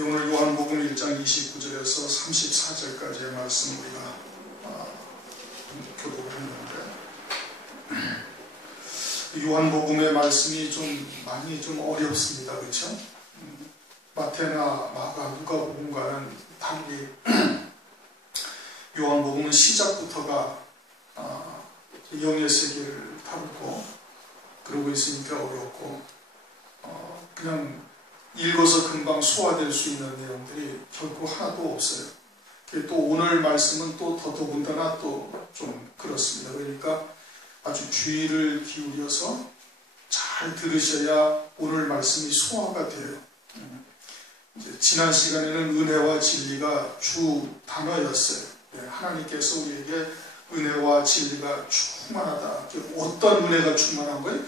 오늘 요한복음 1장 29절에서 34절까지의 말씀 우리가 교독을 했는데, 요한복음의 말씀이 많이 어렵습니다. 그렇죠? 마태나 마가, 누가복음과는 달리 요한복음은 시작부터가 영의 세계를 다루고 그러고 있으니까 어렵고, 그냥 읽어서 금방 소화될 수 있는 내용들이 결코 하나도 없어요. 또 오늘 말씀은 또 더더군다나 또 좀 그렇습니다. 그러니까 아주 주의를 기울여서 잘 들으셔야 오늘 말씀이 소화가 돼요. 이제 지난 시간에는 은혜와 진리가 주 단어였어요. 하나님께서 우리에게 은혜와 진리가 충만하다. 어떤 은혜가 충만한 거예요?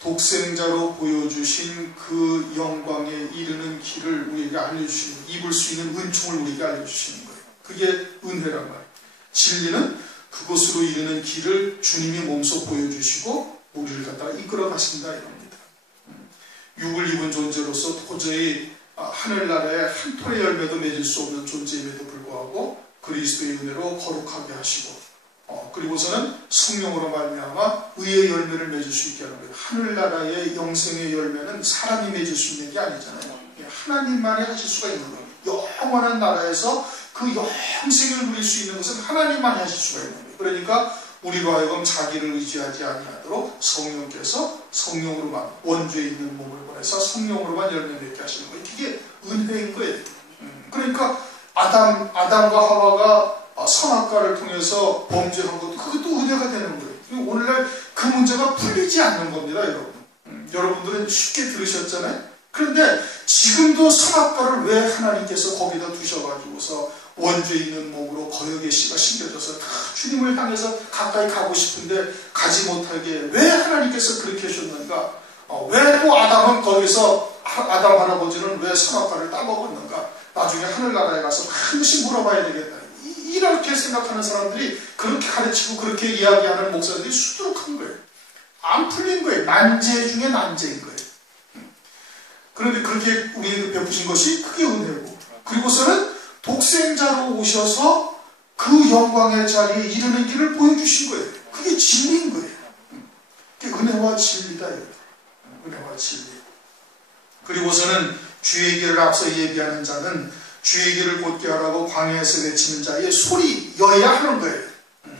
독생자로 보여주신 그 영광에 이르는 길을 우리에게 알려주시는, 입을 수 있는 은총을 우리에게 알려주시는 거예요. 그게 은혜란 말이에요. 진리는 그곳으로 이르는 길을 주님이 몸소 보여주시고 우리를 갖다가 이끌어 가신다 이겁니다. 육을 입은 존재로서 도저히 하늘나라의 한 톨의 열매도 맺을 수 없는 존재임에도 불구하고 그리스도의 은혜로 거룩하게 하시고, 그리고서는 성령으로 말미암아 의의 열매를 맺을 수 있게 하는 거예요. 하늘나라의 영생의 열매는 사람이 맺을 수 있는 게 아니잖아요. 하나님만이 하실 수가 있는 거예요. 영원한 나라에서 그 영생을 누릴 수 있는 것은 하나님만이 하실 수가 있는 거예요. 그러니까 우리로 하여금 자기를 의지하지 아니하도록 성령께서 성령으로만, 원주에 있는 몸을 보내서 성령으로만 열매 맺게 하시는 거예요. 그게 은혜인 거예요. 그러니까 아담과 하와가 선악과를 통해서 범죄한 것도, 그것도 은혜가 되는 거예요. 오늘날 그 문제가 풀리지 않는 겁니다, 여러분. 여러분들은 쉽게 들으셨잖아요. 그런데 지금도 선악과를 왜 하나님께서 거기다 두셔가지고서 원주에 있는 몸으로 거역의 씨가 심겨져서 주님을 향해서 가까이 가고 싶은데 가지 못하게 왜 하나님께서 그렇게 하셨는가? 왜 또 아담은 거기서, 아담 할아버지는 왜 선악과를 따먹었는가? 나중에 하늘나라에 가서 반드시 물어봐야 되겠다. 이렇게 생각하는 사람들이, 그렇게 가르치고 그렇게 이야기하는 목사들이 수두룩한 거예요. 안 풀린 거예요. 난제 중에 난제인 거예요. 그런데 그렇게 우리에게 베푸신 것이 그게 은혜고, 그리고서는 독생자로 오셔서 그 영광의 자리에 이르는 길을 보여주신 거예요. 그게 진리인 거예요. 그게 은혜와 진리다. 은혜와 진리. 그리고서는 주의 길을 앞서 예비하는 자는 주의 길을 곧게 하라고 광야에서 외치는 자의 소리여야 하는 거예요.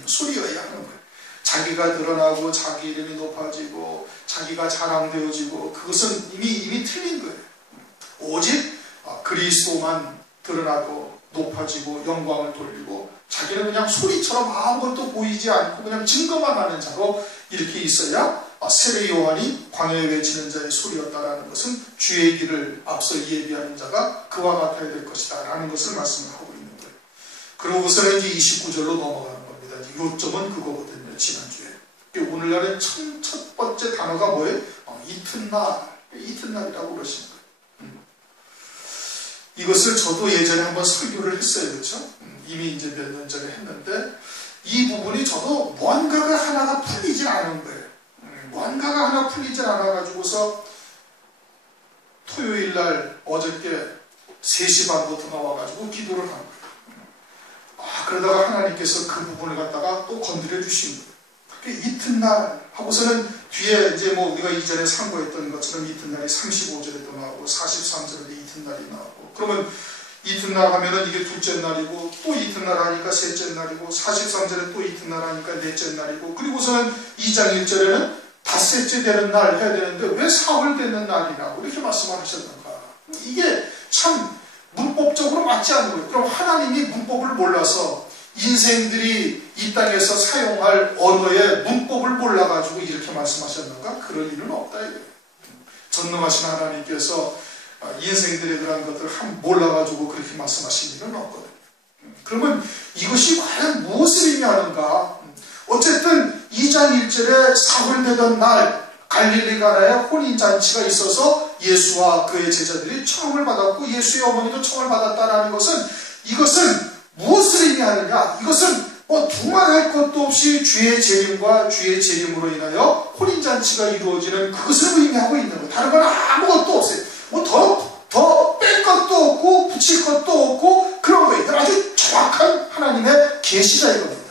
소리여야 하는 거예요. 자기가 드러나고 자기 이름이 높아지고 자기가 자랑되어지고, 그것은 이미 틀린 거예요. 오직 그리스도만 드러나고 높아지고 영광을 돌리고, 자기는 그냥 소리처럼 아무것도 보이지 않고 그냥 증거만 하는 자로 이렇게 있어야 세례 요한이 광야에 외치는 자의 소리였다라는 것은 주의 길을 앞서 예비하는 자가 그와 같아야 될 것이다 라는 것을 말씀을 하고 있는 거예요. 그러고서는 이제 29절로 넘어가는 겁니다. 요점은 그거거든요. 지난주에. 오늘날의 첫 번째 단어가 뭐예요? 이튿날이라고 그러시는 거예요. 이것을 저도 예전에 한번 설교를 했어요. 그렇죠? 이미 이제 몇 년 전에 했는데, 이 부분이 저도 뭔가가 하나가 풀리질 않은 거예요. 뭔가가 하나 풀리질 않아가지고서 토요일날 어저께 3시 반부터 나와가지고 기도를 한 거예요. 그러다가 하나님께서 그 부분을 갖다가 또 건드려 주신 거예요. 이튿날 하고서는 뒤에 이제 우리가 이전에 상고했던 것처럼 이튿날이 35절에도 나오고 43절에도 이튿날이 나오고, 그러면 이튿날 하면은 이게 둘째 날이고, 또 이튿날 하니까 셋째 날이고, 43절에 또 이튿날 하니까 넷째 날이고, 그리고서는 2장 1절에는 닷새째 되는 날 해야 되는데 왜 사흘 되는 날이라고 이렇게 말씀을 하셨는가? 이게 참 문법적으로 맞지 않는 거예요. 그럼 하나님이 문법을 몰라서 인생들이 이 땅에서 사용할 언어의 문법을 몰라가지고 이렇게 말씀하셨는가? 그럴 일은 없다 이거예요. 전능하신 하나님께서 인생들의 그런 것들을 몰라가지고 그렇게 말씀하신 일은 없거든요. 그러면 이것이 과연 무엇을 의미하는가? 어쨌든 2장 1절에 사흘 되던 날 갈릴리 가나에 혼인잔치가 있어서 예수와 그의 제자들이 청함을 받았고 예수의 어머니도 청을 받았다라는 것은, 이것은 무엇을 의미하느냐? 이것은 두말할 것도 없이 주의 재림과 주의 재림으로 인하여 혼인잔치가 이루어지는 그것을 의미하고 있는 거예요. 다른 건 아무것도 없어요. 더 뺄 것 것도 없고 붙일 것도 없고 그런 거예요. 아주 정확한 하나님의 계시다 이겁니다.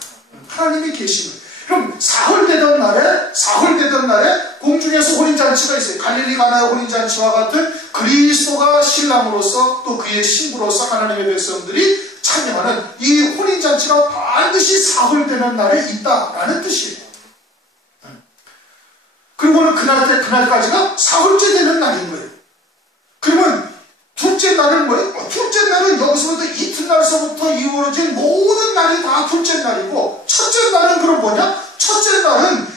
하나님의 계시는. 그럼 사흘 되던 날에 공중에서 혼인잔치가 있어요. 갈릴리 가나의 혼인잔치와 같은 그리스도가 신랑으로서 또 그의 신부로서 하나님의 백성들이 참여하는 이 혼인잔치가 반드시 사흘 되는 날에 있다라는 뜻이에요. 그리고는 그날까지가 사흘째 되는 날인 거예요. 그러면 둘째 날은 뭐예요? 둘째 날은 여기서부터 이튿날서부터 이루어진 모든 날이 다 둘째 날이고, 첫째 날은 그럼 뭐냐? 첫째 날은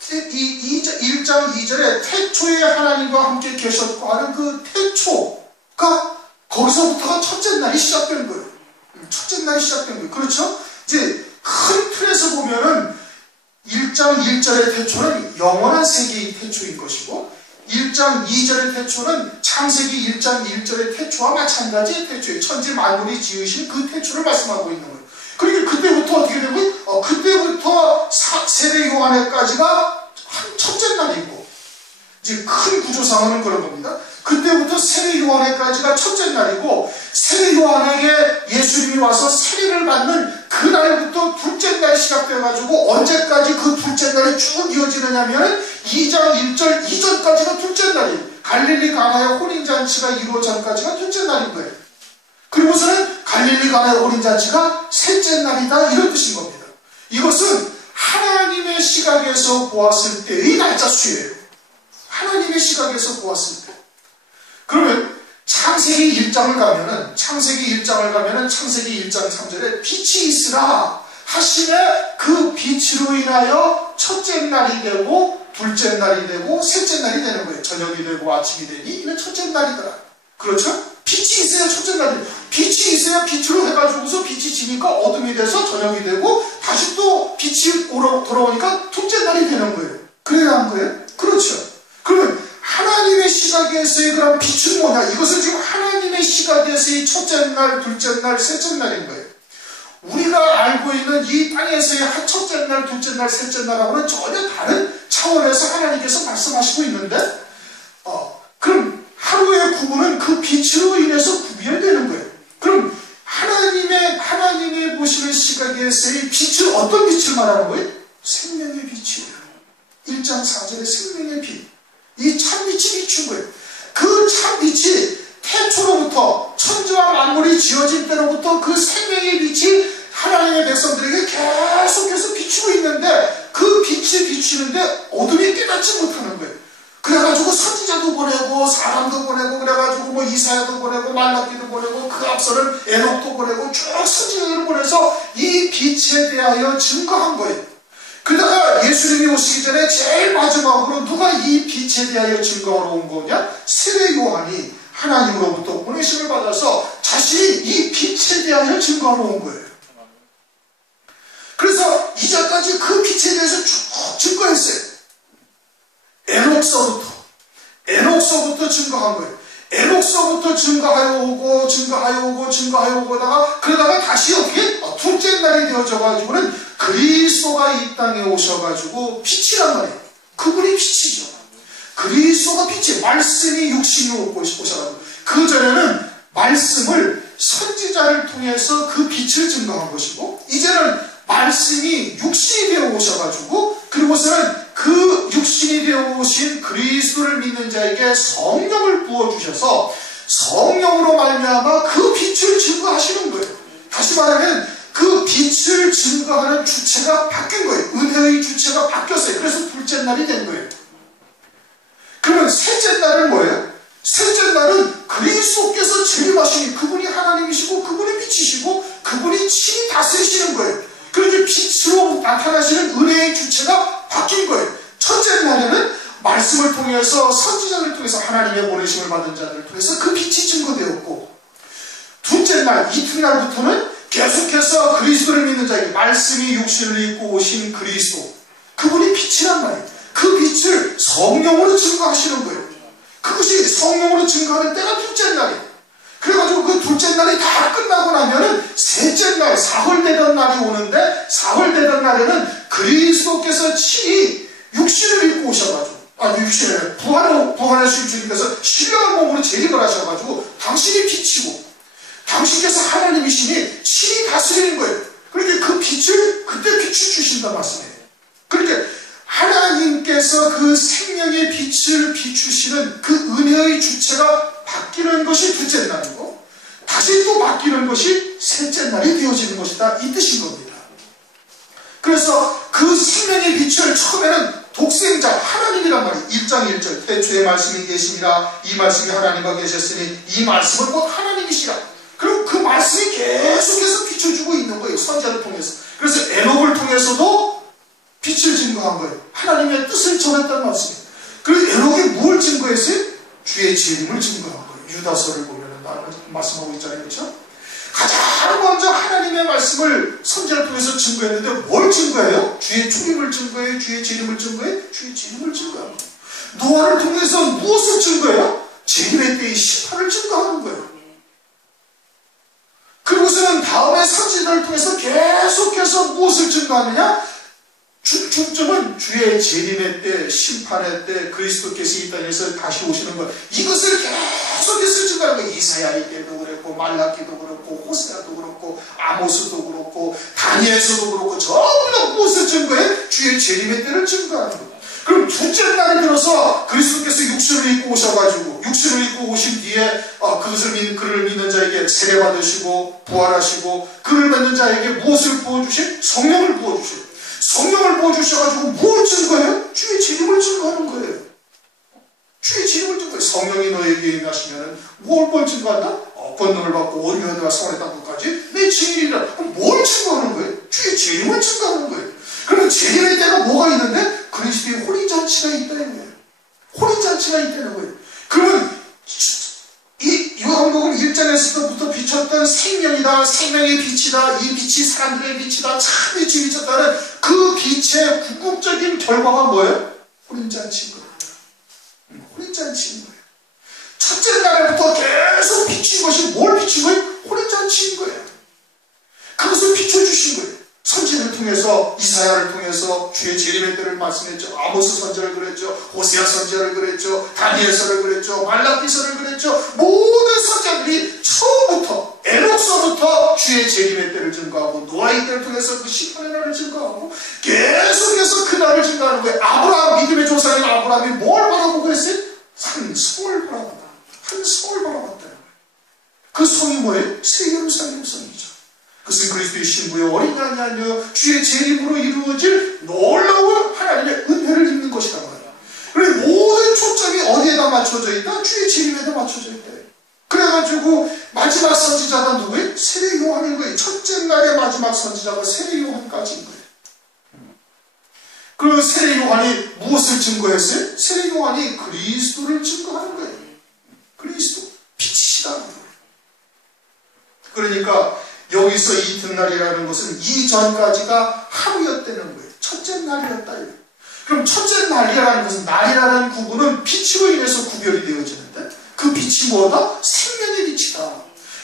1장 2절에 태초에 하나님과 함께 계셨고 하는 그 태초가 거기서부터가 첫째 날이 시작된 거예요. 첫째 날이 시작된 거예요. 그렇죠? 이제 큰 틀에서 보면은 1장 1절의 태초는 영원한 세계의 태초인 것이고, 1장 2절의 태초는 창세기 1장 1절의 태초와 마찬가지의 태초예요. 천지 만물이 지으신 그 태초를 말씀하고 있는 거예요. 그러니까 그때부터 어떻게 된 거예요? 그때부터 세례 요한회까지가 한 첫째 날이고, 이제 큰 구조상은 그런 겁니다. 그때부터 세례 요한회까지가 첫째 날이고, 세례 요한에게 예수님이 와서 세례를 받는 그날부터 둘째 날이 시작돼가지고 언제까지 그 둘째 날이 쭉 이어지느냐면 2장 1절 이전까지가 둘째 날이에요. 갈릴리 가나의 혼인잔치가 이루어 전까지가 둘째 날인 거예요. 그리고서는 갈릴리 가나의 혼인잔치가 셋째 날이다 이런 뜻인 겁니다. 이것은 하나님의 시각에서 보았을 때의 날짜 수예요. 하나님의 시각에서 보았을 때. 그러면 창세기 1장을 가면은 창세기 1장 3절에 빛이 있으라 하심에 그 빛으로 인하여 첫째 날이 되고 둘째 날이 되고 셋째 날이 되는 거예요. 저녁이 되고 아침이 되니 이는 첫째 날이더라. 그렇죠? 빛이 있어야 첫째 날이 돼요. 빛이 있어야 빛으로 해가지고서 빛이 지니까 어둠이 돼서 저녁이 되고 다시 또 빛이 돌아오니까 둘째 날이 되는 거예요. 그래야 한 거예요? 그렇죠. 그러면 하나님의 시각에서의 그런 빛은 뭐냐? 이것은 지금 하나님의 시각에서의 첫째 날, 둘째 날, 셋째 날인 거예요. 우리가 알고 있는 이 땅에서의 첫째 날, 둘째 날, 셋째 날하고는 전혀 다른 차원에서 하나님께서 말씀하시고 있는데, 그럼 하루의 구분은 그 빛으로 인해서 구별되는 거예요. 그럼 하나님의 보시는 시각에서의 빛은 어떤 빛을 말하는 거예요? 생명의 빛이에요. 1장 4절의 생명의 빛. 이 참빛이 비춘 거예요. 그 참빛이 태초로부터 천지와 만물이 지어진 때로부터 그 생명의 빛이 하나님의 백성들에게 계속해서 비추고 있는데, 그 빛이 비추는데 어둠이 깨닫지 못하는 거예요. 그래가지고 선지자도 보내고 사람도 보내고 그래가지고 뭐 이사야도 보내고 말라기도 보내고 그 앞서는 에녹도 보내고 쭉 선지자들을 보내서 이 빛에 대하여 증거한 거예요. 그러다가 예수님이 오시기 전에 제일 마지막으로 누가 이 빛에 대하여 증거하러 온 거냐? 세례 요한이 하나님으로부터 보내심을 받아서 자신이 이 빛에 대하여 증거하러 온 거예요. 그래서 이전까지 그 빛에 대해서 쭉 증거했어요. 에녹서부터 증거한 거예요. 에녹서부터 증거하여 오고 그러다가 다시 어떻게? 둘째 날이 되어져가지고는 그리스도가 이 땅에 오셔가지고 빛이란 말이에요. 그분이 빛이죠. 그리스도가 빛이, 말씀이 육신으로 오셔가지고, 그 전에는 말씀을 선지자를 통해서 그 빛을 증거한 것이고, 이제는 말씀이 육신이 되어 오셔가지고, 그리고서는 그 육신이 되어 오신 그리스도를 믿는 자에게 성령을 부어주셔서 성령으로 말미암아 그 빛을 증거하시는 거예요. 다시 말하면 그 빛을 증거하는 주체가 바뀐 거예요. 은혜의 주체가 바뀌었어요. 그래서 둘째 날이 된 거예요. 그러면 셋째 날은 뭐예요? 셋째 날은 그리스도께서 재림하시니 그분이 하나님이시고 그분이 빛이시고 그분이 친히 다스리시는 거예요. 그러니까 빛으로 나타나시는 은혜의 주체가 바뀐 거예요. 첫째 날에는 말씀을 통해서 선지자를 통해서 하나님의 보내심을 받은 자들을 통해서 그 빛이 증거되었고, 둘째 날 이튿날부터는 계속해서 그리스도를 믿는 자에게 말씀이 육신을 입고 오신 그리스도, 그분이 빛이란 말이에요. 그 빛을 성령으로 증거하시는 거예요. 그것이 성령으로 증거하는 때가 둘째 날이에요. 그래가지고 그 둘째 날이 다 끝나고 나면은 셋째 날, 사흘 되던 날이 오는데, 사흘 되던 날에는 그리스도께서 친히 육신을 입고 오셔가지고, 육신에 부활하신 주님께서 신령한 몸으로 재림을 하셔가지고 당신이 빛이고 당신께서 하나님이시니 친히 다스리는 거예요. 그러니까 그 빛을 그때 빛을 주신다는 말씀이에요. 그러니까 하나님께서 그 생명의 빛을 비추시는 그 은혜의 주체가 바뀌는 것이 둘째 날이고 다시 또 바뀌는 것이 셋째 날이 되어지는 것이다, 이 뜻인 겁니다. 그래서 그 생명의 빛을 처음에는 독생자 하나님이란 말이에요. 1장 1절 태초에 말씀이 계시니라 이 말씀이 하나님과 계셨으니 이 말씀은 곧 하나님이시라. 그리고 그 말씀이 계속해서 비춰주고 있는 거예요. 선지자를 통해서. 그래서 에녹을 통해서도 빛을 증거한 거예요. 하나님의 뜻을 전했다는 말씀이에요. 그리고 에녹이 뭘 증거했어요? 주의 재림을 증거한 거예요. 유다서를 보면 말씀하고 있잖아요. 그렇죠? 가장 먼저 하나님의 말씀을 선지자를 통해서 증거했는데 뭘 증거해요? 주의 초림을 증거해요? 주의 재림을 증거해요? 주의 재림을 증거하는 거예요. 노아를 통해서 무엇을 증거해요? 재림의 때의 심판을 증거하는 거예요. 그리고서는 다음에 선지자를 통해서 계속해서 무엇을 증거하느냐? 중점은 주의 재림의 때, 심판의 때, 그리스도께서 이 땅에서 다시 오시는 것, 이것을 계속해서 증거하는 거예요. 이사야 때도 그랬고 말라기도 그렇고 호세아도 그렇고 아모스도 그렇고 다니엘서도 그렇고 전부 다 무엇을 증거해? 주의 재림의 때를 증거하는 거예요. 그럼 둘째 날에 들어서 그리스도께서 육신을 입고 오셔가지고 육신을 입고 오신 뒤에 그를 믿는 자에게 세례받으시고 부활하시고 그를 믿는 자에게 무엇을 부어주신? 성령을 부어주신. 성령을 부어주셔가지고 뭘 증거해요? 주의 재림을 증거하는 거예요. 주의 재림을 증거해요. 성령이 너에게 임하시면 뭘 증거한다? 권능을 받고 온 유대와 서원의 땅끝까지 내 증인이라. 뭘 증거하는 거예요? 주의 재림을 증거하는 거예요. 그러면 재림의 때가 뭐가 있는데? 그리스도의 혼인잔치가 있다는 거예요. 혼인잔치가 있다는 거예요. 그러면 이 요한복음 1장에서부터 비쳤던 생명이다, 생명의 빛이다, 이 빛이 사람들의 빛이다, 참 빛이 비쳤다는 그 빛의 궁극적인 결과가 뭐예요? 혼인잔치인 거예요. 혼인잔치인 거예요. 첫째 날부터 계속 비친 것이 뭘 비친 거예요? 혼인잔치인 거예요. 그것을 비춰주신 거예요. 선지를 통해서, 이사야를 통해서 주의 재림의 때를 말씀했죠. 아모스 선지를 그랬죠. 호세아 선지를 그랬죠. 다니엘서를 그랬죠. 말라기서를 그랬죠. 모든 선지자들이 처음부터 에녹서부터 주의 재림의 때를 증거하고 노아의 때를 통해서 그 심판의 날을 증거하고 계속해서 그 날을 증거하는 거예요. 아브라함, 믿음의 조상인 아브라함이 뭘 바라보고 했어요? 한 성을 바라봤다. 한 성을 바라봤다는 거예요. 그 성이 뭐예요? 새 예루살렘 성이죠. 그것은 그리스도의 신부의 어린 양이 아니여 주의 재림으로 이루어질 놀라운 하나님의 은혜를 입는 것이란 말이야. 그래서 모든 초점이 어디에다 맞춰져 있다? 주의 재림에다 맞춰져 있다. 그래가지고 마지막 선지자가 누구예요? 세례 요한인 거예요. 첫째 날의 마지막 선지자가 세례 요한까지인 거예요. 그 세례 요한이 무엇을 증거했어요? 세례 요한이 그리스도를 증거하는 거예요. 그리스도, 빛이시라는 거예요. 그러니까 여기서 이튿날이라는 것은 이전까지가 하루였다는 거예요. 첫째 날이었다. 그럼 첫째 날이라는 것은 날이라는 구분은 빛으로 인해서 구별이 되어지는데 그 빛이 뭐다? 생명의 빛이다.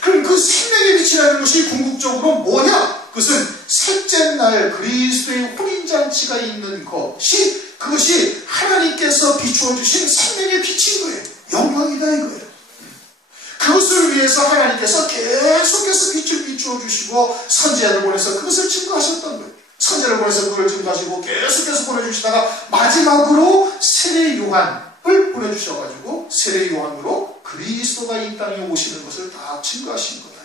그럼 그 생명의 빛이라는 것이 궁극적으로 뭐냐? 그것은 셋째 날 그리스도의 혼인잔치가 있는 것이 그것이 하나님께서 비추어 주신 생명의 빛인 거예요. 영광이다 이거예요. 그것을 위해서 하나님께서 계속해서 빛을 비추어 주시고 선지자를 보내서 그것을 증거하셨던 거예요. 선지자를 보내서 그걸 증거하시고 계속해서 보내주시다가 마지막으로 세례 요한을 보내주셔가지고 세례 요한으로 그리스도가 이 땅에 오시는 것을 다 증거하신 거다.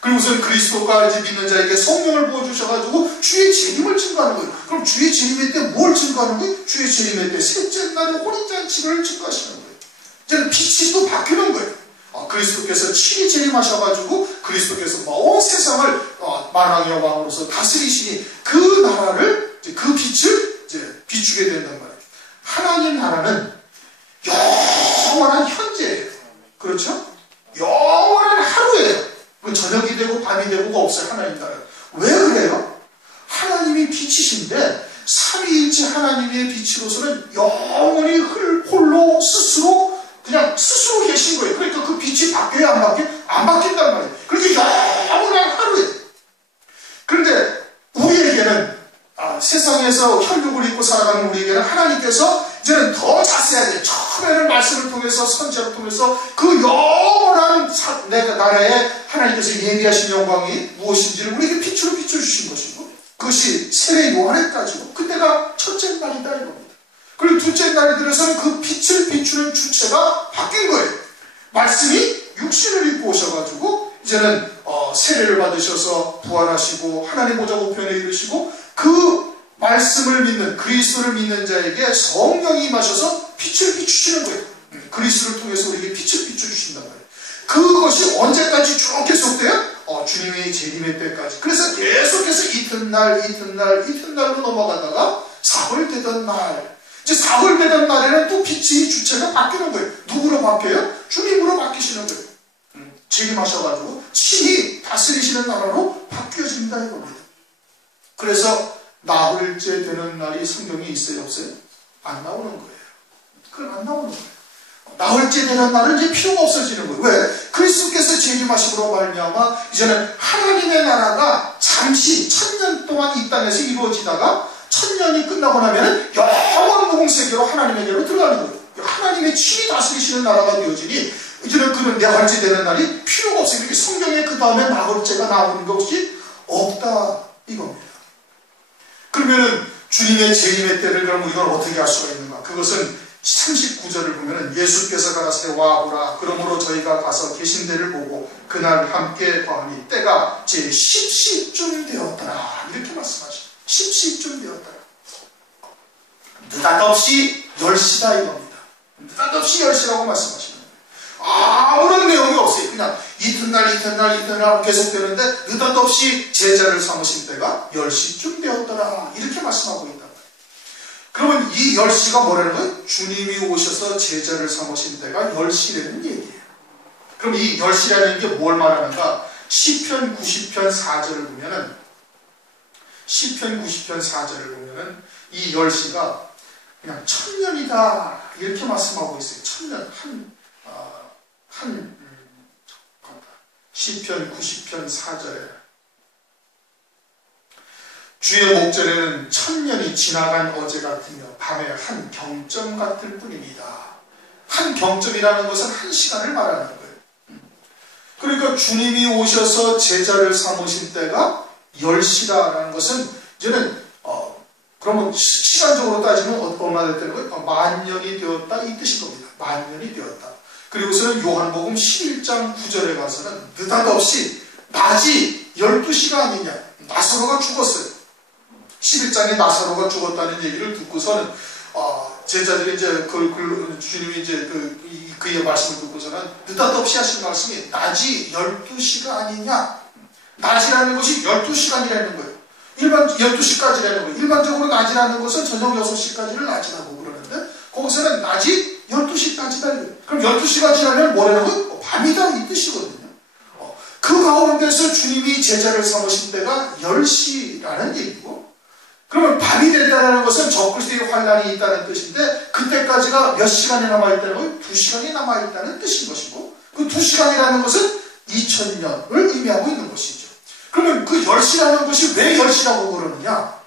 그리고선 그리스도가 이제 믿는 자에게 성령을 부어주셔가지고 주의 재림을 증거하는 거예요. 그럼 주의 재림의 때 뭘 증거하는 거예요? 주의 재림의 때 셋째 날의 혼인잔치를 증거하시는 거예요. 이제는 빛이 또 바뀌는 거예요. 그리스도께서 친히 재림하셔가지고 그리스도께서 온 세상을 만왕의 왕으로서 다스리시니 그 나라를 그 빛을 이제 비추게 된단 말이에요. 하나님 나라는 영원한 현재예요. 그렇죠? 영원한 하루예요. 저녁이 되고 밤이 되고가 없어요. 하나님 나라는. 왜 그래요? 하나님이 빛이신데 삼위일체 하나님의 빛으로서는 영원히 홀로 스스로 그냥 스스로 계신 거예요. 그러니까 그 빛이 바뀌어야 안 바뀌어요? 안 바뀐단 말이에요. 그러니까 영원한 하루예요. 그런데 우리에게는 세상에서 혈육을 입고 살아가는 우리에게는 하나님께서 이제는 더 자세하게 처음에는 말씀을 통해서 선지자를 통해서 그 영원한 나라에 하나님께서 예비하신 영광이 무엇인지를 우리에게 빛으로 비춰주신 것이고 그것이 세례 요한에 따지고 그때가 첫째 날이다 이겁니다. 그리고 둘째 날이 들어서는 그 빛을 비추는 주체가 바뀐 거예요. 말씀이 육신을 입고 오셔가지고 이제는 세례를 받으셔서 부활하시고 하나님 보좌 우편에 이르시고 그 말씀을 믿는 그리스도를 믿는 자에게 성령이 임하셔서 빛을 비추시는 거예요. 그리스도를 통해서 우리에게 빛을 비춰주신단 말이에요. 그것이 언제까지 쭉 계속돼요? 주님의 재림의 때까지. 그래서 계속해서 이튿날로 넘어가다가 사흘 되던 날, 이제 사흘 되던 날에는 또 빛이 주체가 바뀌는 거예요. 누구로 바뀌어요? 주님으로 바뀌시는 거예요. 재림하셔가지고 신이 다스리시는 나라로 바뀌어진다 이겁니다. 그래서 나흘째 되는 날이 성경에 있어요 없어요? 안 나오는 거예요. 그건 안 나오는 거예요. 나흘째 되는 날은 이제 필요가 없어지는 거예요. 왜? 그리스도께서 재림하심으로 말미암아 이제는 하나님의 나라가 잠시 1000년 동안 이 땅에서 이루어지다가 1000년이 끝나고 나면 영원 무궁세계로 하나님에게로 들어가는 거예요. 하나님의 친히 다스리시는 나라가 되어지니 이제는 그는 나흘째 되는 날이 필요가 없어요. 이렇게 성경에 그 다음에 나흘째가 나오는 것이 없다 이겁니다. 그러면은 주님의 재림의 때를 그럼 우리가 어떻게 알 수가 있는가? 그것은 39절을 보면은 예수께서 가라사대 와보라. 그러므로 저희가 가서 계신 데를 보고 그날 함께 거하니 때가 제 10시쯤 되었더라. 이렇게 말씀하시죠. 10시쯤 되었더라. 느닷없이 10시다 이겁니다. 느닷없이 10시라고 말씀하시는 거예요. 아무런 내용이 없어요. 그냥 이튿날 계속되는데 느닷없이 제자를 삼으신 때가 10시쯤 되었더라. 이렇게 말씀하고 있다. 그러면 이 10시가 뭐라는 거예요? 주님이 오셔서 제자를 삼으신 때가 10시라는 얘기예요. 그럼 이 10시라는 게 뭘 말하는가? 시편 90편 4절을 보면은 이 10시가 그냥 1000년이다 이렇게 말씀하고 있어요. 1000년 시편 90편 4절에 주의 목전에는 1000년이 지나간 어제 같으며 밤에 한 경점 같을 뿐입니다. 한 경점이라는 것은 한 시간을 말하는 거예요. 그러니까 주님이 오셔서 제자를 삼으신 때가 10시라는 것은 이제는 그러면 시간적으로 따지면 얼마나 됐다는 거예요? 만년이 되었다 이 뜻인 겁니다. 만년이 되었다. 그리고서는 요한복음 11장 9절에 가서는 느닷없이 낮이 12시가 아니냐. 나사로가 죽었어요. 11장에 나사로가 죽었다는 얘기를 듣고서는 제자들이 이제 주님이 이제 그의 말씀을 듣고서는 느닷없이 하신 말씀이 낮이 12시가 아니냐. 낮이라는 것이 12시간이라는 거예요. 12시까지라는 거예요. 일반적으로 낮이라는 것은 저녁 6시까지를 낮이라고 그러는데 거기서는 낮이 12시까지다. 그럼 12시가 지나면 뭐라는 거예요? 밤이다 이 뜻이거든요. 그 가운데서 주님이 제자를 삼으신 때가 10시라는 얘기고 그러면 밤이 된다는 것은 적그리스도의 환란이 있다는 뜻인데 그때까지가 몇 시간이 남아있다는 거예요? 2시간이 남아있다는 뜻인 것이고 그 2시간이라는 것은 2000년을 의미하고 있는 것이죠. 그러면 그 10시라는 것이 왜 10시라고 그러느냐?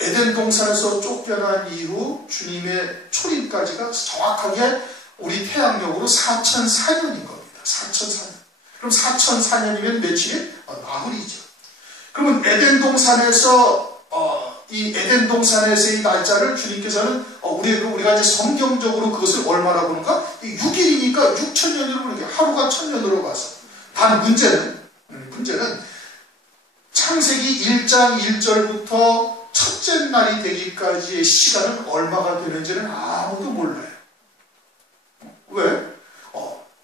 에덴 동산에서 쫓겨난 이후 주님의 초림까지가 정확하게 우리 태양력으로 4004년인 겁니다. 4004년. 그럼 4004년이면 며칠이? 나흘이죠. 그러면 에덴 동산에서 이 에덴 동산에서의 날짜를 주님께서는 우리가 이제 성경적으로 그것을 얼마라고 그러는가? 6일이니까 6000년으로 그렇게 하루가 1000년으로 봐서. 단 문제는 창세기 1장 1절부터 첫째 날이 되기까지의 시간은 얼마가 되는지는 아무도 몰라요. 왜?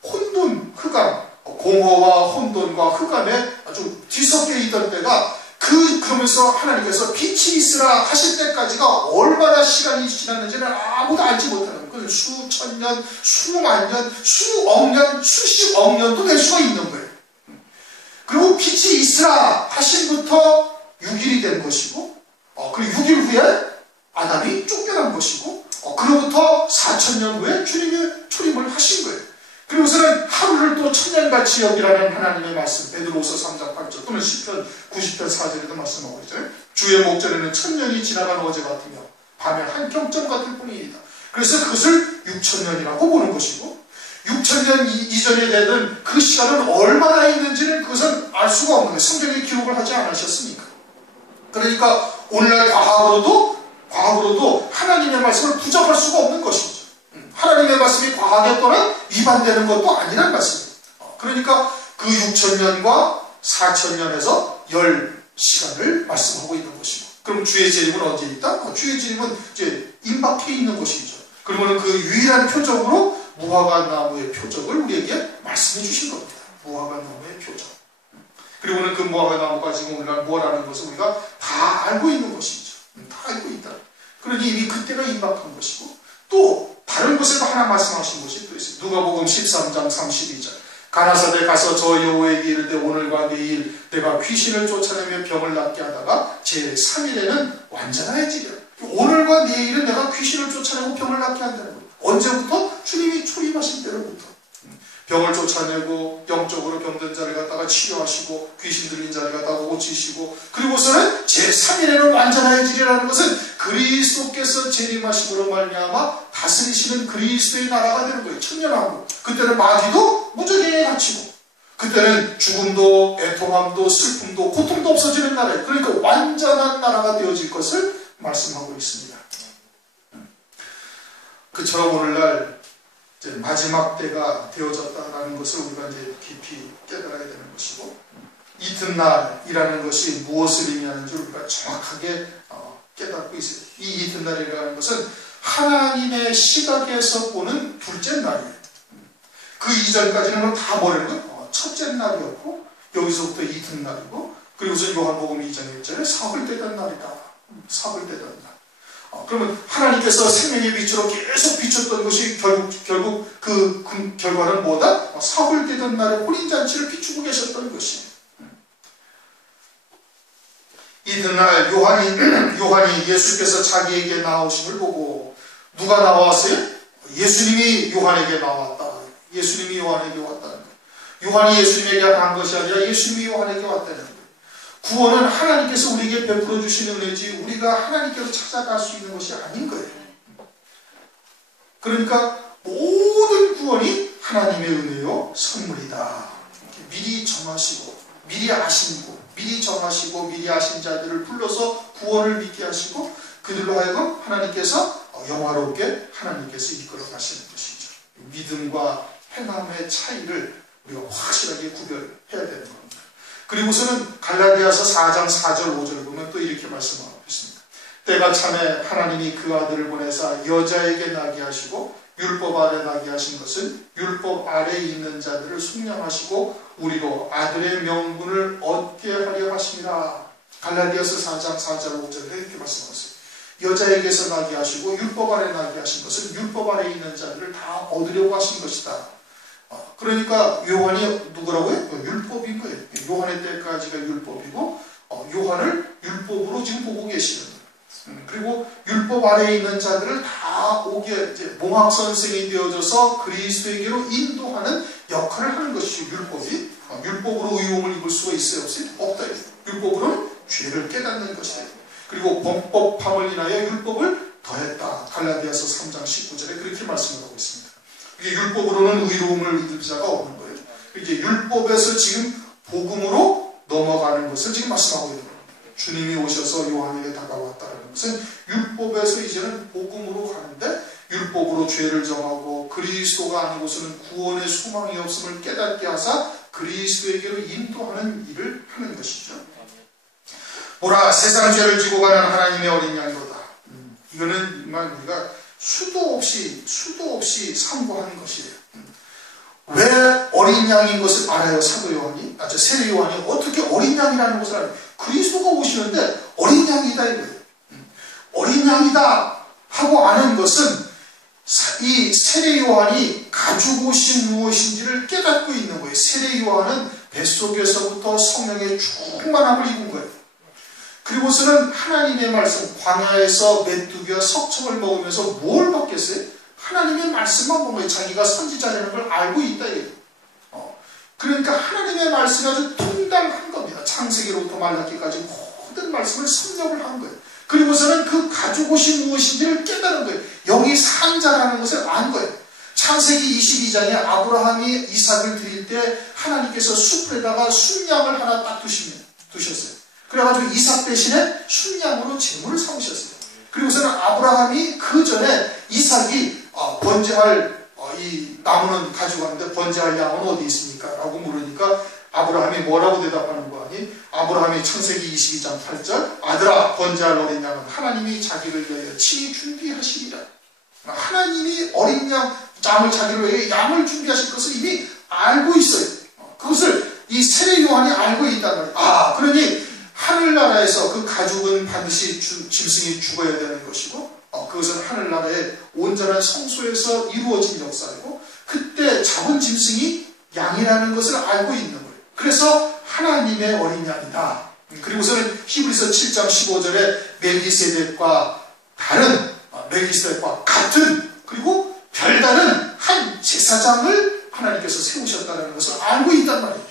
혼돈, 흑암, 공허와 혼돈과 흑암에 아주 뒤섞여 있던 때가 그러면서 하나님께서 빛이 있으라 하실 때까지가 얼마나 시간이 지났는지는 아무도 알지 못하는 거예요. 수천 년, 수만 년, 수억 년, 수십억 년도 될 수가 있는 거예요. 그리고 빛이 있으라 하신부터 6일이 된 것이고 그리고 6일 후에 아담이 쫓겨난 것이고 그로부터 4000년 후에 주님이 초림을 하신 거예요. 그리고서는 하루를 또 천년같이 여기라는 하나님의 말씀 베드로후서 3장 8절 또는 시편 90편 4절에도 말씀하고 있잖아요. 주의 목전에는 1000년이 지나간 어제 같으며 밤에 한 경점 같을 뿐이다. 그래서 그것을 6,000년이라고 보는 것이고 6,000년 이전에 되는 그 시간은 얼마나 있는지는 그것은 알 수가 없는 거예요. 성경에 기록을 하지 않으셨으니까. 그러니까 오늘날 과학으로도 하나님의 말씀을 부정할 수가 없는 것이죠. 하나님의 말씀이 과학에 또한 위반되는 것도 아니란 말씀이에요. 그러니까 그 6,000년과 4,000년에서 10시간을 말씀하고 있는 것이고, 그럼 주의 재림은 언제 있다? 주의 재림은 이제 임박해 있는 것이죠. 그러면 그 유일한 표적으로 무화과 나무의 표적을 우리에게 말씀해 주신 겁니다. 무화과 나무의 표적. 그리고는 그 무화과 나무가 지금 오늘날 뭐라는 것을 우리가 다 알고 있는 것이죠. 다 알고 있다. 그러니 이미 그때가 임박한 것이고, 또 다른 곳에도 하나 말씀하신 것이 또 있어요. 누가복음 13장 32절. 가나사대 가서 저 여호와에게 이르되 오늘과 내일 내가 귀신을 쫓아내며 병을 낫게 하다가 제3일에는 완전하여지리라. 오늘과 내일은 내가 귀신을 쫓아내고 병을 낫게 한다는 거예요. 언제부터? 주님이 초림하신 때로부터. 병을 쫓아내고 영적으로 병든 자를 갖다가 치료하시고 귀신 들린 자를 갖다가 고치시고, 그리고서는 제3일에는 완전하여지리라는 것은 그리스도께서 재림하심으로 말미암아 다스리시는 그리스도의 나라가 되는 거예요. 천년왕국. 그때는 마귀도 무적행에 갇히고, 그때는 죽음도 애통함도 슬픔도 고통도 없어지는 나라예요. 그러니까 완전한 나라가 되어질 것을 말씀하고 있습니다. 그처럼 오늘날 이제 마지막 때가 되어졌다는 것을 우리가 이제 깊이 깨달아야 되는 것이고, 이튿날이라는 것이 무엇을 의미하는지 우리가 정확하게 깨닫고 있어요. 이 이튿날이라는 것은 하나님의 시각에서 보는 둘째 날이에요. 그 이전까지는 다 뭐라는 거예요? 첫째 날이었고, 여기서부터 이튿날이고, 그리고서 요한복음 2장 1절에 사흘 되던 날이다. 사흘 되던 날. 그러면 하나님께서 생명의 빛으로 계속 비췄던 것이 결국 그 결과는 뭐다? 사흘 되던 날에 혼인잔치를 비추고 계셨던 것이에요. 이튿날 요한이 예수께서 자기에게 나오심을 보고, 누가 나왔어요? 예수님이 요한에게 나왔다. 예수님이 요한에게 왔다는 거예요. 요한이 예수님에게 간 것이 아니라 예수님이 요한에게 왔다는 거예요. 구원은 하나님께서 우리에게 베풀어 주시는 은혜지 우리가 하나님께로 찾아갈 수 있는 것이 아닌 거예요. 그러니까 모든 구원이 하나님의 은혜요 선물이다. 미리 정하시고 미리 아시고 미리 정하시고 미리 아신 자들을 불러서 구원을 믿게 하시고, 그들로 하여금 하나님께서 영화롭게 하나님께서 이끌어 가시는 것이죠. 믿음과 행함의 차이를 우리가 확실하게 구별해야 되는 겁니다. 그리고서는 갈라디아서 4장 4절 5절을 보면 또 이렇게 말씀하고 있습니다. 때가 참에 하나님이 그 아들을 보내사 여자에게 나게 하시고 율법 아래 나게 하신 것은 율법 아래에 있는 자들을 속량하시고 우리로 아들의 명분을 얻게 하려 하심이라. 갈라디아서 4장 4절 5절에 이렇게 말씀하셨어요. 여자에게서 나게 하시고 율법 아래 나게 하신 것은 율법 아래에 있는 자들을 다 얻으려고 하신 것이다. 그러니까 요한이 누구라고요? 율법인 거예요. 요한의 때까지가 율법이고, 요한을 율법으로 지금 보고 계시는 거예요. 그리고 율법 아래에 있는 자들을 다 오게 이제 몽학 선생이 되어져서 그리스도에게로 인도하는 역할을 하는 것이죠. 율법이. 율법으로 의로움을 입을 수가 있어요? 없어요? 없다. 율법으로는 죄를 깨닫는 것이에요. 그리고 범법함을 인하여 율법을 더했다. 갈라디아서 3장 19절에 그렇게 말씀을 하고 있습니다. 이게 율법으로는 의로움을 입을 자가 없는 거예요. 이제 율법에서 지금 복음으로 넘어가는 것을 지금 말씀하고 있는 거예요. 주님이 오셔서 요한에게 다가왔다는 것은 율법에서 이제는 복음으로 가는데, 율법으로 죄를 정하고 그리스도가 아니고서는 구원의 소망이 없음을 깨닫게 하사 그리스도에게로 인도하는 일을 하는 것이죠. 보라, 세상 죄를 지고 가는 하나님의 어린 양이로다. 이거는 정말 우리가 수도 없이 상고하는 것이에요. 왜 어린 양인 것을 알아요? 사도 요한이? 세례 요한이 어떻게 어린 양이라는 것을 알아요? 그리스도가 오시는데 어린 양이다 이거예요. 어린 양이다 하고 아는 것은 이 세례 요한이 가지고 오신 무엇인지를 깨닫고 있는 거예요. 세례 요한은 뱃속에서부터 성령의 충만함을 입은 거예요. 그리고서는 하나님의 말씀, 광야에서 메뚜기와 석청을 먹으면서 뭘 받겠어요? 하나님의 말씀만 본 거예요. 자기가 선지자라는 걸 알고 있다 이거예요. 그러니까 하나님의 말씀이 아주 통달한 겁니다. 창세기로부터 말라기까지 모든 말씀을 섭렵을 한 거예요. 그리고서는 그 가지고 옷이 무엇인지를 깨달은 거예요. 여기 산자라는 것을 안 거예요. 창세기 22장에 아브라함이 이삭을 드릴 때 하나님께서 숲에다가 순양을 하나 딱 두셨어요. 그래가지고 이삭 대신에 순양으로 제물을 삼으셨어요. 그리고서는 아브라함이 그 전에 이삭이 번제할 이 나무는 가지고 왔는데 번제할 양은 어디 있습니까? 라고 물으니까 아브라함이 뭐라고 대답하는 거 아니? 아브라함이 창세기 22장 8절 아들아 번제할 어린 양은 하나님이 자기를 위하여 친히 준비하시리라. 하나님이 어린 양을 자기를 위해 양을 준비하실 것을 이미 알고 있어요. 그것을 이 세례 요한이 알고 있단 말이에요. 그러니 하늘나라에서 그 가죽은 반드시 짐승이 죽어야 되는 것이고 그것은 하늘나라의 온전한 성소에서 이루어진 역사이고 그때 잡은 짐승이 양이라는 것을 알고 있는 거예요. 그래서 하나님의 어린 양이다. 그리고서는 히브리서 7장 15절에 멜기세덱과 다른 멜기세덱과 같은 그리고 별다른 한 제사장을 하나님께서 세우셨다는 것을 알고 있단 말이에요.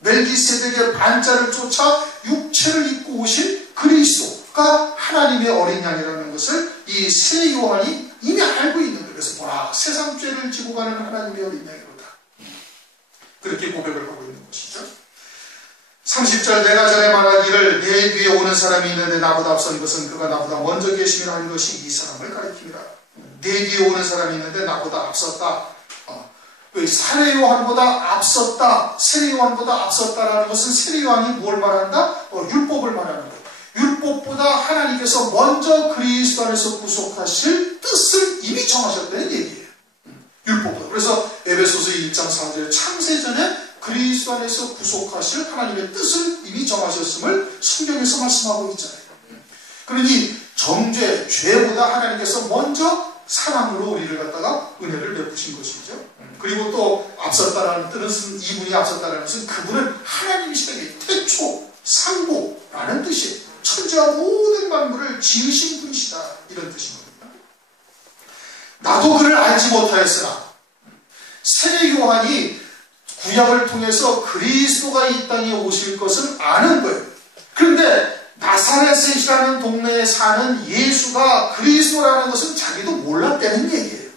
멜기세덱의 반자를 쫓아 육체를 입고 오신 그리스도가 하나님의 어린 양이라는 것을 이 세례 요한이 이미 알고 있는 거예요. 그래서 보라 세상 죄를 지고 가는 하나님의 어린 양이로다. 그렇게 고백을 하고 있는 것이죠. 30절 내가 전에 말하기를 내 뒤에 오는 사람이 있는데 나보다 앞선 것은 그가 나보다 먼저 계심이라 하는 것이 이 사람을 가리킵니다. 내 뒤에 오는 사람이 있는데 나보다 앞섰다. 세례 요한보다 앞섰다. 세례 요한보다 앞섰다라는 것은 세례 요한이 뭘 말한다? 율법을 말하는 거예요. 율법보다 하나님께서 먼저 그리스도 안에서 구속하실 뜻을 이미 정하셨다는 얘기예요. 율법보다. 그래서 에베소서 1장 4절에 창세전에 그리스도 안에서 구속하실 하나님의 뜻을 이미 정하셨음을 성경에서 말씀하고 있잖아요. 그러니 정죄, 죄보다 하나님께서 먼저 사랑으로 우리를 갖다가 은혜를 베푸신 것이죠. 그리고 또 앞섰다라는 뜻은 이분이 앞섰다라는 것은 그분은 하나님이시다. 태초, 상고라는 뜻이에요. 천지와 모든 만물을 지으신 분이시다. 이런 뜻인 겁니다. 나도 그를 알지 못하였으나 세례 요한이 구약을 통해서 그리스도가 이 땅에 오실 것을 아는 거예요. 그런데 나사렛이라는 동네에 사는 예수가 그리스도라는 것은 자기도 몰랐다는 얘기예요.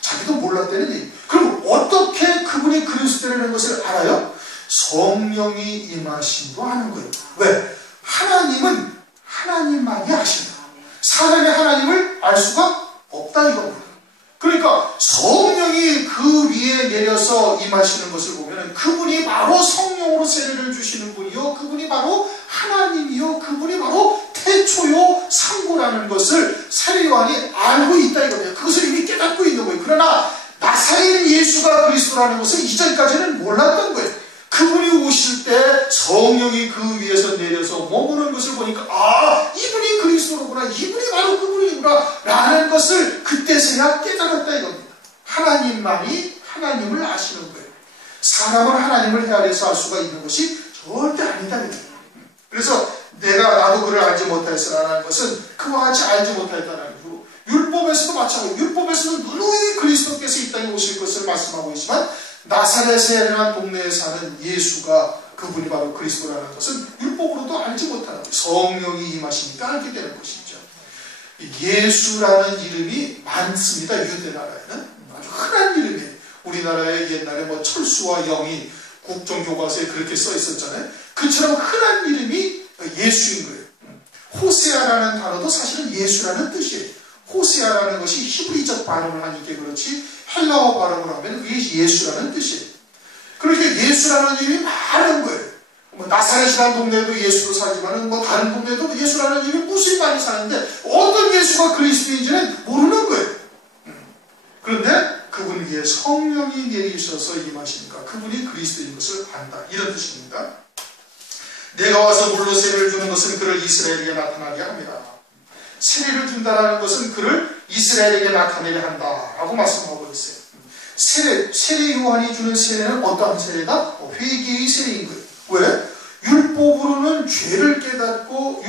자기도 몰랐다는 얘기. 그럼 어떻게 그분이 그리스도라는 것을 알아요? 성령이 임하심으로 아는 거예요. 왜? 하나님은 하나님만이 아신다. 사람이 하나님을 알 수가 없다 이겁니다. 그러니까 성령이 그 위에 내려서 임하시는 것을 보면 그분이 바로 성령으로 세례를 주시는 분이요, 그분이 바로 하나님이요, 그분이 바로 태초요 상고라는 것을 세례 요한이 알고 있다 이겁니다. 그것을 이미 깨닫고 있는 거예요. 그러나 나사렛 예수가 그리스도라는 것을 이전까지는 몰랐던 거예요. 그분이 오실 때 성령이 그 위에서 내려서 머무는 것을 보니까 이분이 그리스도로구나, 이분이 바로 그분이구나 라는 것을 그때서야 깨달았다 이겁니다. 하나님만이 하나님을 아시는 거예요. 사람은 하나님을 헤아려서 알 수가 있는 것이 절대 아니다. 그래서 나도 그를 알지 못하였으라는 것은 그와 같이 알지 못하였다는 거고, 율법에서도 마찬가지고 율법에서는 누누이 그리스도께서 이 땅에 오실 것을 말씀하고 있지만 나사렛이라는 동네에 사는 예수가 그분이 바로 그리스도라는 것은 율법으로도 알지 못하는 거예요. 성령이 임하시니까 알게 되는 것이죠. 예수라는 이름이 많습니다. 유대나라에는 아주 흔한 이름이에요. 우리나라에 옛날에 철수와 영이 국정교과서에 그렇게 써 있었잖아요. 그처럼 흔한 이름이 예수인 거예요. 호세아라는 단어도 사실은 예수라는 뜻이에요. 호세아라는 것이 히브리적 발음을 하니까 그렇지 헬라어 발음을 하면 그게 예수라는 뜻이에요. 그러니까 예수라는 이름이 많은 거예요. 나사렛이라는 동네에도 예수로 살지만 다른 동네에도 예수라는 이름이 무수히 많이 사는데 어떤 예수가 그리스도인지는 모르는 거예요. 그런데 그분 위에 성령이 내리셔서 임하시니까 그분이 그리스도인 것을 안다. 이런 뜻입니다. 내가 와서 물로 세례를 주는 것은 그를 이스라엘에게 나타나게 합니다. 세례를 준다는 것은 그를 이스라엘에게 나타내게 한다라고 말씀하고 있어요. 세례 요한이 주는 세례는 어떠한 세례다? 회개의 세례인 거예요. 왜? 율법으로는 죄를 깨닫고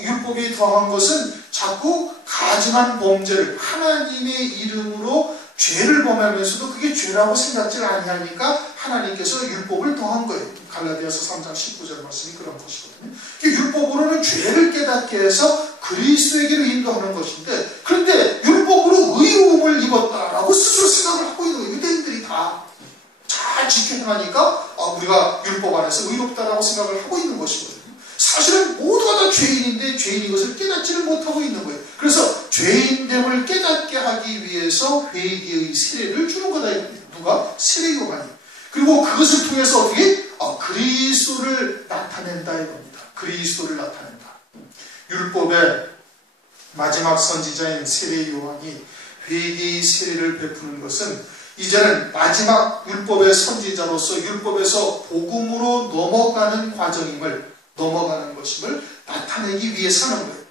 율법이 더한 것은 자꾸 가증한 범죄를 하나님의 이름으로 죄를 범하면서도 그게 죄라고 생각지 아니하니까 하나님께서 율법을 더한 거예요. 갈라디아서 3장 19절 말씀이 그런 것이거든요. 율법으로는 죄를 깨닫게 해서 그리스도에게로 인도하는 것인데, 그런데 율법으로 의로움을 입었다라고 스스로 생각을 하고 있는 거예요. 유대인들이 다 잘 지켜 행하니까 우리가 율법 안에서 의롭다라고 생각을 하고 있는 것이거든요. 사실은 모두가 다 죄인인데 죄인인 것을 깨닫지를 못하고 있는 거예요. 그래서 죄인됨을 깨닫게 하기 위해서 회개의 세례를 주는 거다. 누가? 세례 요한이. 그리고 그것을 통해서 어떻게? 그리스도를 나타낸다 이겁니다. 그리스도를 나타낸다. 율법의 마지막 선지자인 세례 요한이 회개의 세례를 베푸는 것은 이제는 마지막 율법의 선지자로서 율법에서 복음으로 넘어가는 것임을 나타내기 위해서 하는 거예요.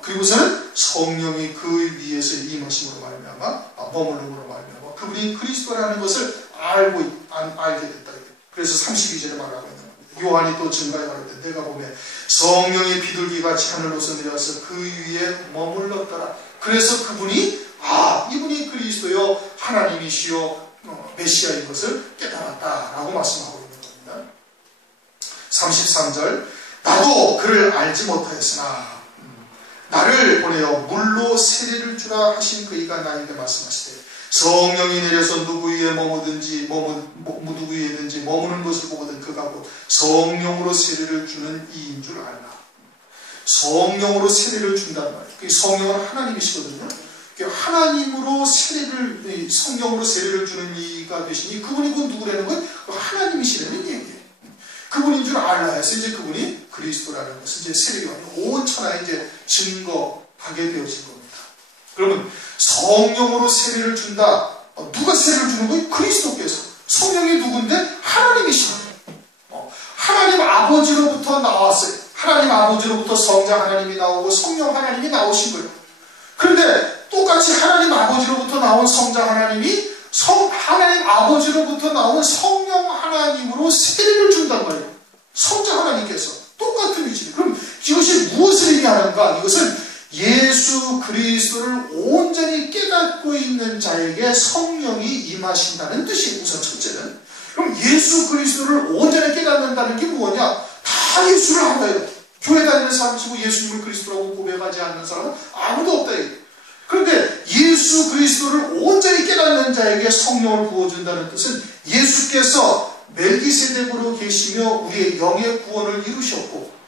그리고서는 성령이 그 위에서 임하심으로 말미암아 머물름으로 말미암아 그분이 그리스도라는 것을 알게 됐다. 그래서 32절에 말하고 있는 겁니다. 요한이 또 증가해 말하되 내가 보면 성령이 비둘기같이 하늘로서 내려와서 그 위에 머물렀더라. 그래서 그분이 이분이 그리스도요 하나님이시요 메시아인 것을 깨달았다라고 말씀하고 있는 겁니다. 33절 나도 그를 알지 못하였으나 나를 보내어 물로 세례를 주라 하신 그이가 나에게 말씀하시되 성령이 내려서 누구 위에 누구 위에든지 머무는 것을 보거든 그가 곧 성령으로 세례를 주는 이인 줄 알라. 성령으로 세례를 준다는 말이에요. 성령은 하나님이시거든요. 하나님으로 성령으로 세례를 주는 이가 되시니 그분이 곧 누구라는 거예요? 하나님이시라는 얘기예요. 그분인 줄 알라 해서 이제 그분이 그리스도라는 것을 이제 세례요한이 온 천하에 이제 증거하게 되어진 겁니다. 그러면 성령으로 세례를 준다. 누가 세례를 주는 거예요? 그리스도께서. 성령이 누군데? 하나님이신 거예요. 하나님 아버지로부터 나왔어요. 하나님 아버지로부터 성자 하나님이 나오고 성령 하나님이 나오신 거예요. 그런데 똑같이 하나님 아버지로부터 나온 성자 하나님이 하나님 아버지로부터 나온 성령 하나님으로 세례를 준단 말이에요. 성자 하나님께서 똑같은 위치입니다. 그럼 이것이 무엇을 의미하는가? 이것은 예수 그리스도를 온전히 깨닫고 있는 자에게 성령이 임하신다는 뜻이에요. 우선 첫째는. 그럼 예수 그리스도를 온전히 깨닫는다는 게 뭐냐? 다 예수를 알아요. 교회 다니는 사람 치고 예수님을 그리스도라고 고백하지 않는 사람은 아무도 없다. 그런데 예수 그리스도를 온전히 깨닫는 자에게 성령을 부어준다는 뜻은 예수께서 멜기세덱으로 계시며 우리의 영의 구원을 이루셨고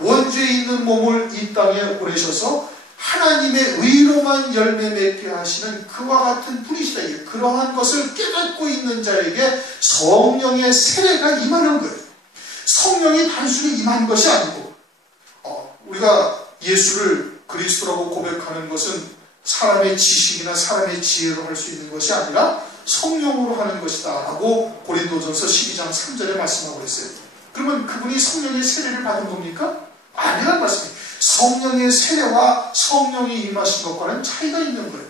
원죄 있는 몸을 이 땅에 보내셔서 하나님의 의로만 열매 맺게 하시는 그와 같은 분이시다. 그러한 것을 깨닫고 있는 자에게 성령의 세례가 임하는 거예요. 성령이 단순히 임한 것이 아니고 우리가 예수를 그리스도라고 고백하는 것은 사람의 지식이나 사람의 지혜로 할 수 있는 것이 아니라 성령으로 하는 것이다 라고 고린도전서 12장 3절에 말씀하고 있어요. 그러면 그분이 성령의 세례를 받은 겁니까? 아니란 말씀이에요. 성령의 세례와 성령이 임하신 것과는 차이가 있는 거예요.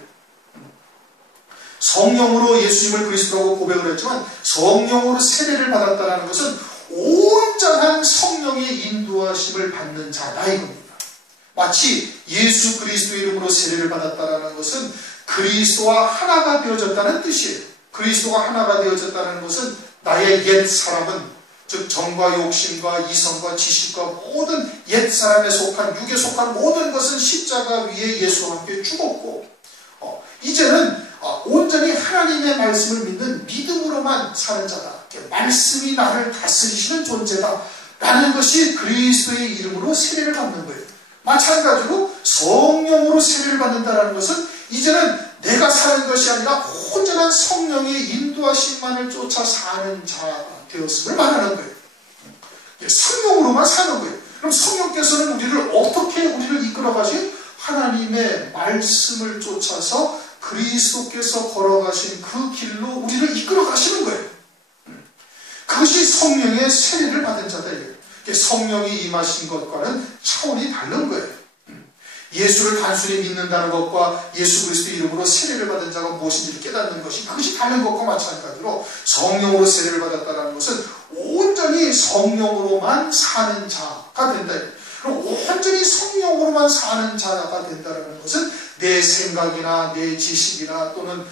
성령으로 예수님을 그리스도라고 고백을 했지만 성령으로 세례를 받았다는 것은 온전한 성령의 인도하심을 받는 자다 이겁니다. 마치 예수 그리스도 이름으로 세례를 받았다는 것은 그리스도와 하나가 되어졌다는 뜻이에요. 그리스도가 하나가 되어졌다는 것은 나의 옛 사람은 즉 정과 욕심과 이성과 지식과 모든 옛 사람에 속한 육에 속한 모든 것은 십자가 위에 예수와 함께 죽었고 이제는 온전히 하나님의 말씀을 믿는 믿음으로만 사는 자다. 말씀이 나를 다스리시는 존재다 라는 것이 그리스도의 이름으로 세례를 받는 거예요. 마찬가지로 성령으로 세례를 받는다는 것은 이제는 내가 사는 것이 아니라 온전한 성령의 인도하심만을 쫓아 사는 자가 되었음을 말하는 거예요. 성령으로만 사는 거예요. 그럼 성령께서는 우리를 이끌어 가신 하나님의 말씀을 쫓아서 그리스도께서 걸어가신 그 길로 우리를 이끌어 가시는 거예요. 그것이 성령의 세례를 받은 자다. 성령이 임하신 것과는 차원이 다른 거예요. 예수를 단순히 믿는다는 것과 예수 그리스도 이름으로 세례를 받은 자가 무엇인지를 깨닫는 것이 그것이 다른 것과 마찬가지로 성령으로 세례를 받았다는 것은 온전히 성령으로만 사는 자가 된다. 그럼 온전히 성령으로만 사는 자가 된다는 것은 내 생각이나 내 지식이나 또는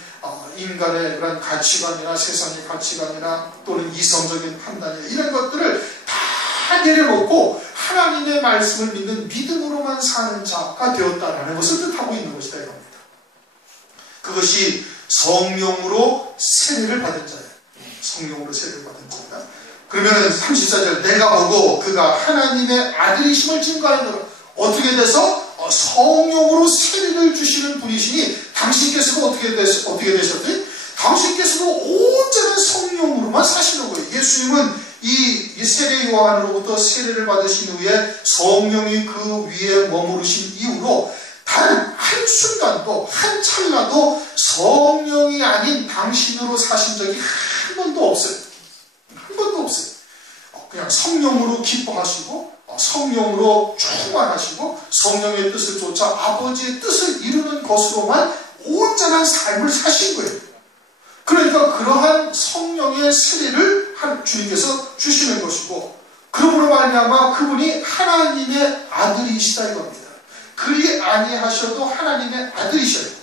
인간의 그런 가치관이나 세상의 가치관이나 또는 이성적인 판단이나 이런 것들을 다 내려놓고 하나님의 말씀을 믿는 믿음으로만 사는 자가 되었다라는 것을 뜻하고 있는 것이다 이겁니다. 그것이 성령으로 세례를 받은 자예요. 성령으로 세례를 받은 자다. 그러면 34절 내가 보고 그가 하나님의 아들이심을 증거하노라. 어떻게 돼서 성령으로 세례를 주시는 분이시니 당신께서도 어떻게 되셨더니 당신께서도 온전한 성령으로만 사시는 거예요. 예수님은 이 세례 요한으로부터 세례를 받으신 후에 성령이 그 위에 머무르신 이후로 단 한순간도 한 찰나도 성령이 아닌 당신으로 사신 적이 한 번도 없어요. 한 번도 없어요. 그냥 성령으로 기뻐하시고 성령으로 충만하시고 성령의 뜻을 쫓아 아버지의 뜻을 이루는 것으로만 온전한 삶을 사신 거예요. 그러니까 그러한 성령의 세례를 주님께서 주시는 것이고 그러므로 말미암아 그분이 하나님의 아들이시다 이겁니다. 그리 아니하셔도 하나님의 아들이셔요.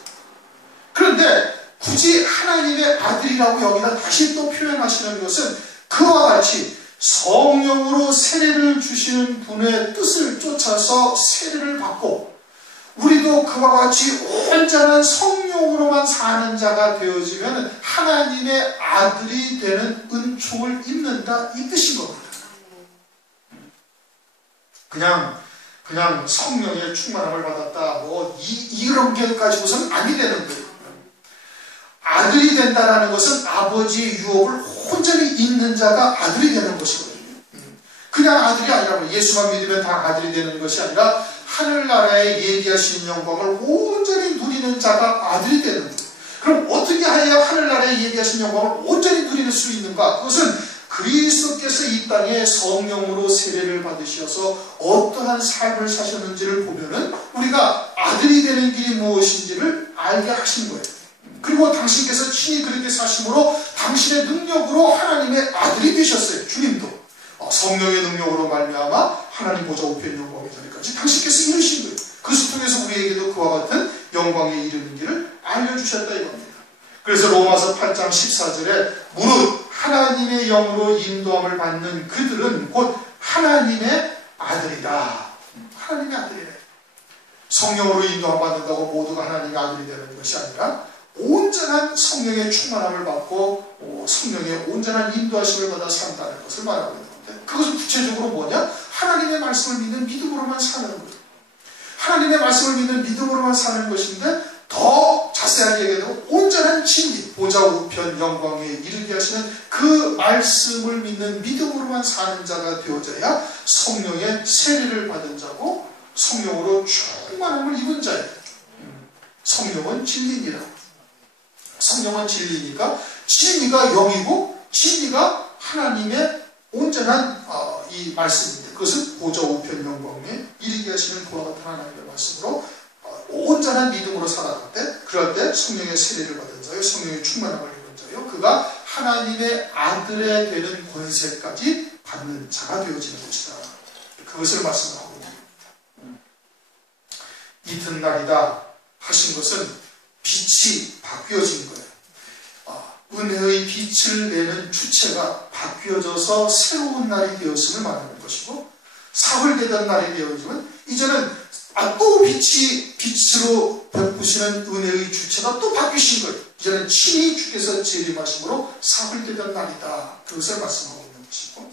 그런데 굳이 하나님의 아들이라고 여기다 다시 또 표현하시는 것은 그와 같이 성령으로 세례를 주시는 분의 뜻을 쫓아서 세례를 받고 우리도 그와 같이 온전한 성령으로만 사는 자가 되어지면 하나님의 아들이 되는 은총을 입는다 이 뜻인 겁니다. 그냥 성령의 충만함을 받았다 이런 게 가지고서는 아니 되는 거예요. 아들이 된다라는 것은 아버지의 유업을 온전히 잇는 자가 아들이 되는 것이거든요. 그냥 아들이 아니라 예수만 믿으면 다 아들이 되는 것이 아니라 하늘나라에 예비하신 영광을 온전히 누리는 자가 아들이 되는 거예요. 그럼 어떻게 하여야 하늘나라에 예비하신 영광을 온전히 누릴 수 있는가? 그것은 그리스도께서 이 땅에 성령으로 세례를 받으셔서 어떠한 삶을 사셨는지를 보면은 우리가 아들이 되는 길이 무엇인지를 알게 하신 거예요. 그리고 당신께서 친히 그렇게 사심으로 당신의 능력으로 하나님의 아들이 되셨어요. 주님도 성령의 능력으로 말미암아 하나님 보좌 우편 영광의 자리까지 당신께서 이루신 거예요. 그것을 통해서 우리에게도 그와 같은 영광에 이르는 길을 알려주셨다 이겁니다. 그래서 로마서 8장 14절에 무릇 하나님의 영으로 인도함을 받는 그들은 곧 하나님의 아들이다. 하나님의 아들이래. 성령으로 인도함 받는다고 모두가 하나님의 아들이 되는 것이 아니라 온전한 성령의 충만함을 받고 성령의 온전한 인도하심을 받아 산다는 것을 말하고 있는 건데 그것은 구체적으로 뭐냐? 하나님의 말씀을 믿는 믿음으로만 사는 거예요. 하나님의 말씀을 믿는 믿음으로만 사는 것인데 더 자세하게 얘기해도 온전한 진리, 보좌 우편 영광에 이르게 하시는 그 말씀을 믿는 믿음으로만 사는 자가 되어져야 성령의 세례를 받은 자고 성령으로 충만함을 입은 자예요. 성령은 진리니라. 성령은 진리니까 진리가 영이고 진리가 하나님의 온전한 이 말씀입니다. 그것은 보좌 우편 영광에 이르게 하시는 그와 같은 하나님의 말씀으로 온전한 믿음으로 살아갈 때 그럴 때 성령의 세례를 받은 자요 성령의 충만함을 입은 자요 그가 하나님의 아들에 되는 권세까지 받는 자가 되어지는 것이다. 그것을 말씀하고 있습니다. 이튿날이다 하신 것은 빛이 바뀌어진 거예요. 은혜의 빛을 내는 주체가 바뀌어져서 새로운 날이 되었음을 말하는 것이고 사흘 되던 날이 되어지면 이제는 또 빛으로 베푸시는 은혜의 주체가 또 바뀌신 거예요. 이제는 친히 주께서 재림하심으로 사흘 되던 날이다. 그것을 말씀하고 있는 것이고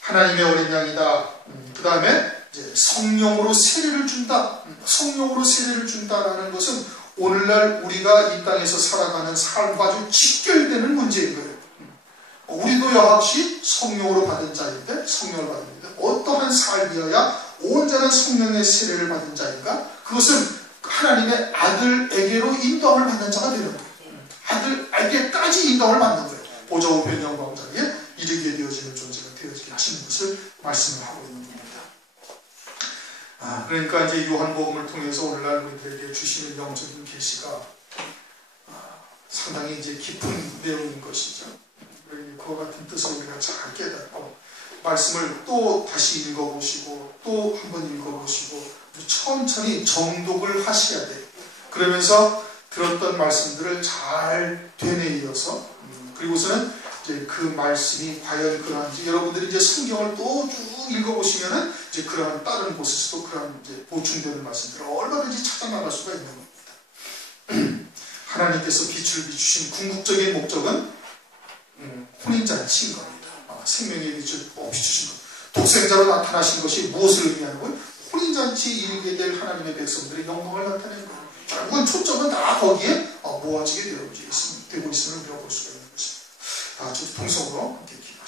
하나님의 어린 양이다. 그 다음에 성령으로 세례를 준다. 성령으로 세례를 준다라는 것은 오늘날 우리가 이 땅에서 살아가는 삶과 아주 직결되는 문제인 거예요. 우리도 역시 성령으로 받은 자인데 성령을 받는데 어떠한 삶이어야 온전한 성령의 세례를 받은 자인가? 그것은 하나님의 아들에게로 인도함을 받는 자가 되는 거예요. 아들에게까지 인도함을 받는 거예요. 보좌 우편 영광 자리에 이르게 되어지는 존재가 되어지게 하시는 것을 말씀을 하고 있는 겁니다. 그러니까 이제 요한복음을 통해서 오늘날 우리들에게 주시는 영적인 계시가 상당히 이제 깊은 내용인 것이죠. 그와 같은 뜻을 우리가 잘 깨닫고 말씀을 또 다시 읽어보시고 또 한번 읽어보시고 천천히 정독을 하셔야 돼요. 그러면서 들었던 말씀들을 잘 되뇌이어서 그리고서는 이제 그 말씀이 과연 그러한지 여러분들이 이제 성경을 또 쭉 읽어보시면은 이제 그러한 다른 곳에서도 그러한 이제 보충되는 말씀들을 얼마든지 찾아 나갈 수가 있는 겁니다. 하나님께서 빛을 비추신 궁극적인 목적은 혼인잔치인 겁니다. 생명의 빛을 비추신 것. 독생자로 나타나신 것이 무엇을 의미하는 혼인잔치 일게 될 하나님의 백성들의 영광을 나타내는 거예요. 결국은 초점은 다 거기에 모아지게 되고 있음을 우리가 볼 수가 있는 것입니다. 다 같이 통성으로 함께 기도합니다.